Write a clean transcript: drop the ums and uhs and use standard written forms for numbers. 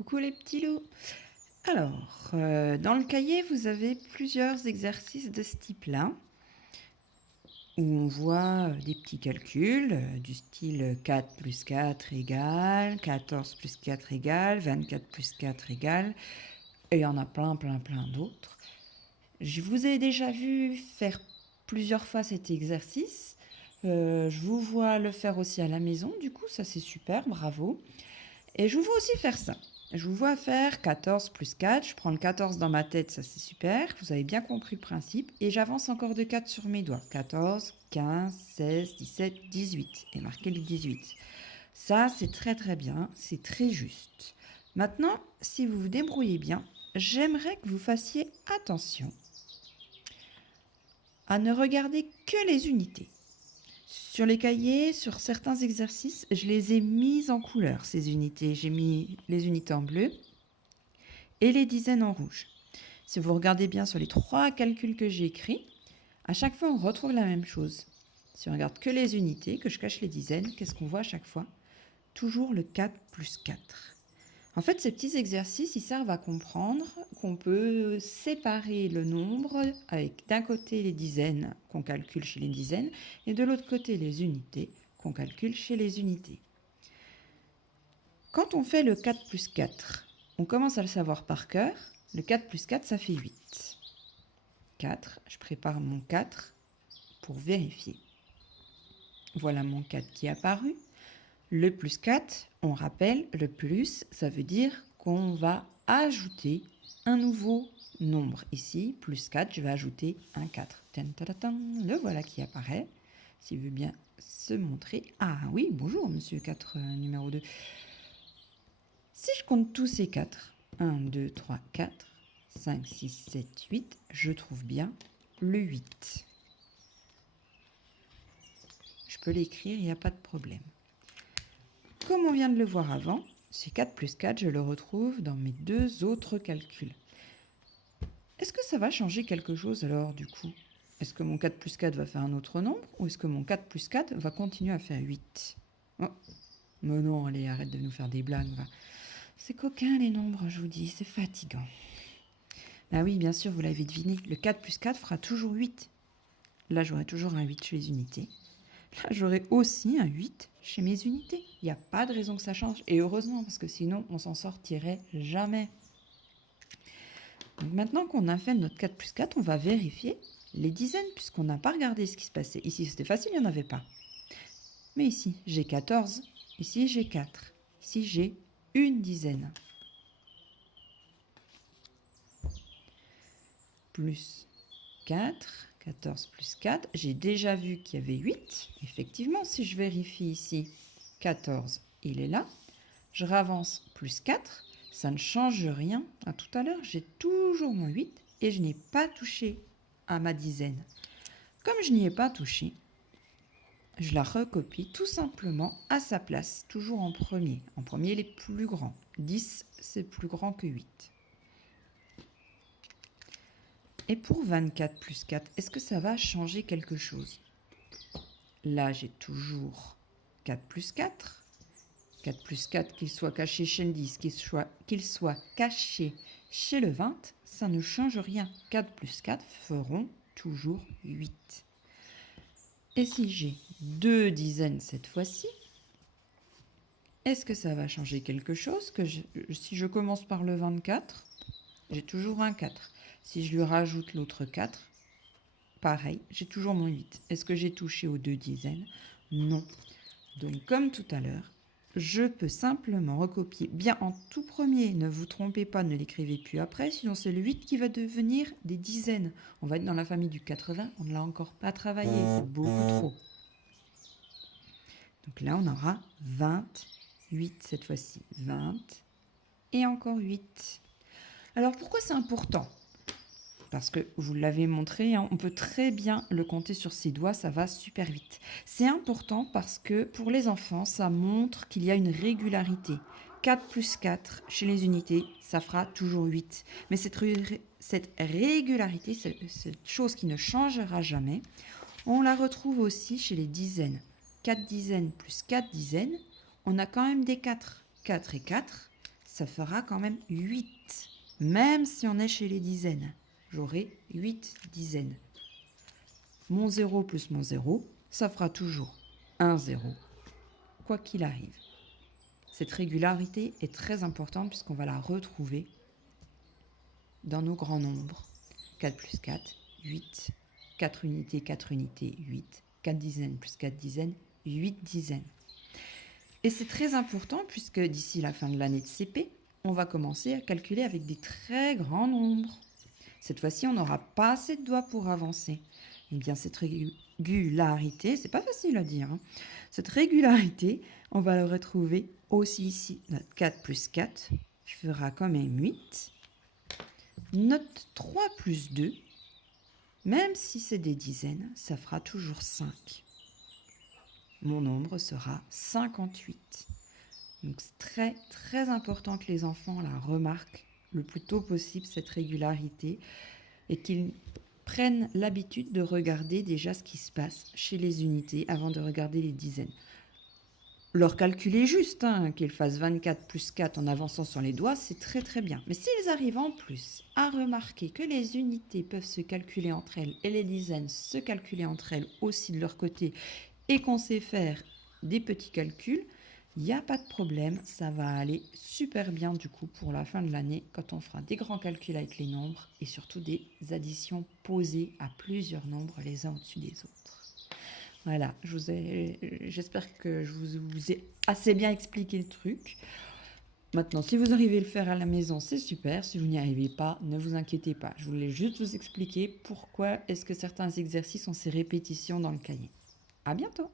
Coucou les petits loups. Alors, dans le cahier, vous avez plusieurs exercices de ce type-là, où on voit des petits calculs du style 4 plus 4 égale, 14 plus 4 égale, 24 plus 4 égale, et il y en a plein d'autres. Je vous ai déjà vu faire plusieurs fois cet exercice. Je vous vois le faire aussi à la maison, du coup, ça c'est super, bravo. Et je vous vois aussi faire ça. Je vous vois faire 14 plus 4. Je prends le 14 dans ma tête, ça c'est super. Vous avez bien compris le principe. Et j'avance encore de 4 sur mes doigts. 14, 15, 16, 17, 18. Et marquer le 18. Ça, c'est très bien. C'est très juste. Maintenant, si vous vous débrouillez bien, j'aimerais que vous fassiez attention à ne regarder que les unités. Sur les cahiers, sur certains exercices, je les ai mises en couleur, ces unités. J'ai mis les unités en bleu et les dizaines en rouge. Si vous regardez bien sur les 3 calculs que j'ai écrits, à chaque fois on retrouve la même chose. Si on regarde que les unités, que je cache les dizaines, qu'est-ce qu'on voit à chaque fois? Toujours le 4 plus 4. En fait, ces petits exercices, ils servent à comprendre qu'on peut séparer le nombre avec d'un côté les dizaines qu'on calcule chez les dizaines et de l'autre côté les unités qu'on calcule chez les unités. Quand on fait le 4 plus 4, on commence à le savoir par cœur. Le 4 plus 4, ça fait 8. 4, je prépare mon 4 pour vérifier. Voilà mon 4 qui est apparu. Le plus 4, on rappelle, le plus, ça veut dire qu'on va ajouter un nouveau nombre. Ici, plus 4, je vais ajouter un 4. Le voilà qui apparaît. S'il veut bien se montrer. Ah oui, bonjour, monsieur 4, numéro 2. Si je compte tous ces 4, 1, 2, 3, 4, 5, 6, 7, 8, je trouve bien le 8. Je peux l'écrire, il n'y a pas de problème. Comme on vient de le voir avant, ces 4 plus 4, je le retrouve dans mes 2 autres calculs. Est-ce que ça va changer quelque chose alors du coup? Est-ce que mon 4 plus 4 va faire un autre nombre ou est-ce que mon 4 plus 4 va continuer à faire 8? Oh, mais non, allez, arrête de nous faire des blagues. Va. C'est coquin les nombres, je vous dis, c'est fatigant. Ah oui, bien sûr, vous l'avez deviné, le 4 plus 4 fera toujours 8. Là, j'aurai toujours un 8 chez les unités. Là, j'aurai aussi un 8 chez mes unités. Il n'y a pas de raison que ça change. Et heureusement, parce que sinon, on s'en sortirait jamais. Donc maintenant qu'on a fait notre 4 plus 4, on va vérifier les dizaines, puisqu'on n'a pas regardé ce qui se passait. Ici, c'était facile, il n'y en avait pas. Mais ici, j'ai 14. Ici, j'ai 4. Ici, j'ai une dizaine. Plus 4, 14 plus 4. J'ai déjà vu qu'il y avait 8. Effectivement, si je vérifie ici, 14, il est là. Je ravance plus 4. Ça ne change rien. À tout à l'heure, j'ai toujours mon 8 et je n'ai pas touché à ma dizaine. Comme je n'y ai pas touché, je la recopie tout simplement à sa place, toujours en premier. En premier, les plus grands. 10, c'est plus grand que 8. Et pour 24 plus 4, est-ce que ça va changer quelque chose? Là, j'ai toujours 4 plus 4. 4 plus 4, qu'il soit caché chez le 10, qu'il soit caché chez le 20, ça ne change rien. 4 plus 4 feront toujours 8. Et si j'ai 2 dizaines cette fois-ci, est-ce que ça va changer quelque chose si je commence par le 24, j'ai toujours un 4. Si je lui rajoute l'autre 4, pareil, j'ai toujours mon 8. Est-ce que j'ai touché aux 2 dizaines? Non. Donc comme tout à l'heure, je peux simplement recopier bien en tout premier. Ne vous trompez pas, ne l'écrivez plus après, sinon c'est le 8 qui va devenir des dizaines. On va être dans la famille du 80, on ne l'a encore pas travaillé, c'est beaucoup trop. Donc là, on aura 28 cette fois-ci. 20 et encore 8. Alors pourquoi c'est important? Parce que vous l'avez montré, hein, on peut très bien le compter sur ses doigts, ça va super vite. C'est important parce que pour les enfants, ça montre qu'il y a une régularité. 4 plus 4 chez les unités, ça fera toujours 8. Mais cette régularité, cette chose qui ne changera jamais, on la retrouve aussi chez les dizaines. 4 dizaines plus 4 dizaines, on a quand même des 4. 4 et 4, ça fera quand même 8. Même si on est chez les dizaines, j'aurai 8 dizaines. Mon 0 plus mon 0, ça fera toujours un 0, quoi qu'il arrive. Cette régularité est très importante puisqu'on va la retrouver dans nos grands nombres. 4 plus 4, 8. 4 unités, 8. 4 dizaines plus 4 dizaines, 8 dizaines. Et c'est très important puisque d'ici la fin de l'année de CP, on va commencer à calculer avec des très grands nombres. Cette fois-ci, on n'aura pas assez de doigts pour avancer. Eh bien, cette régularité, c'est pas facile à dire, hein. Cette régularité, on va la retrouver aussi ici. Notre 4 plus 4 fera quand même 8. Notre 3 plus 2, même si c'est des dizaines, ça fera toujours 5. Mon nombre sera 58. Donc c'est très très important que les enfants la remarquent le plus tôt possible, cette régularité, et qu'ils prennent l'habitude de regarder déjà ce qui se passe chez les unités avant de regarder les dizaines. Leur calcul est juste, hein, qu'ils fassent 24 plus 4 en avançant sur les doigts, c'est très très bien. Mais s'ils arrivent en plus à remarquer que les unités peuvent se calculer entre elles et les dizaines se calculer entre elles aussi de leur côté et qu'on sait faire des petits calculs, il n'y a pas de problème, ça va aller super bien du coup pour la fin de l'année quand on fera des grands calculs avec les nombres et surtout des additions posées à plusieurs nombres les uns au-dessus des autres. Voilà, j'espère que je vous ai assez bien expliqué le truc. Maintenant, si vous arrivez à le faire à la maison, c'est super. Si vous n'y arrivez pas, ne vous inquiétez pas. Je voulais juste vous expliquer pourquoi est-ce que certains exercices ont ces répétitions dans le cahier. À bientôt!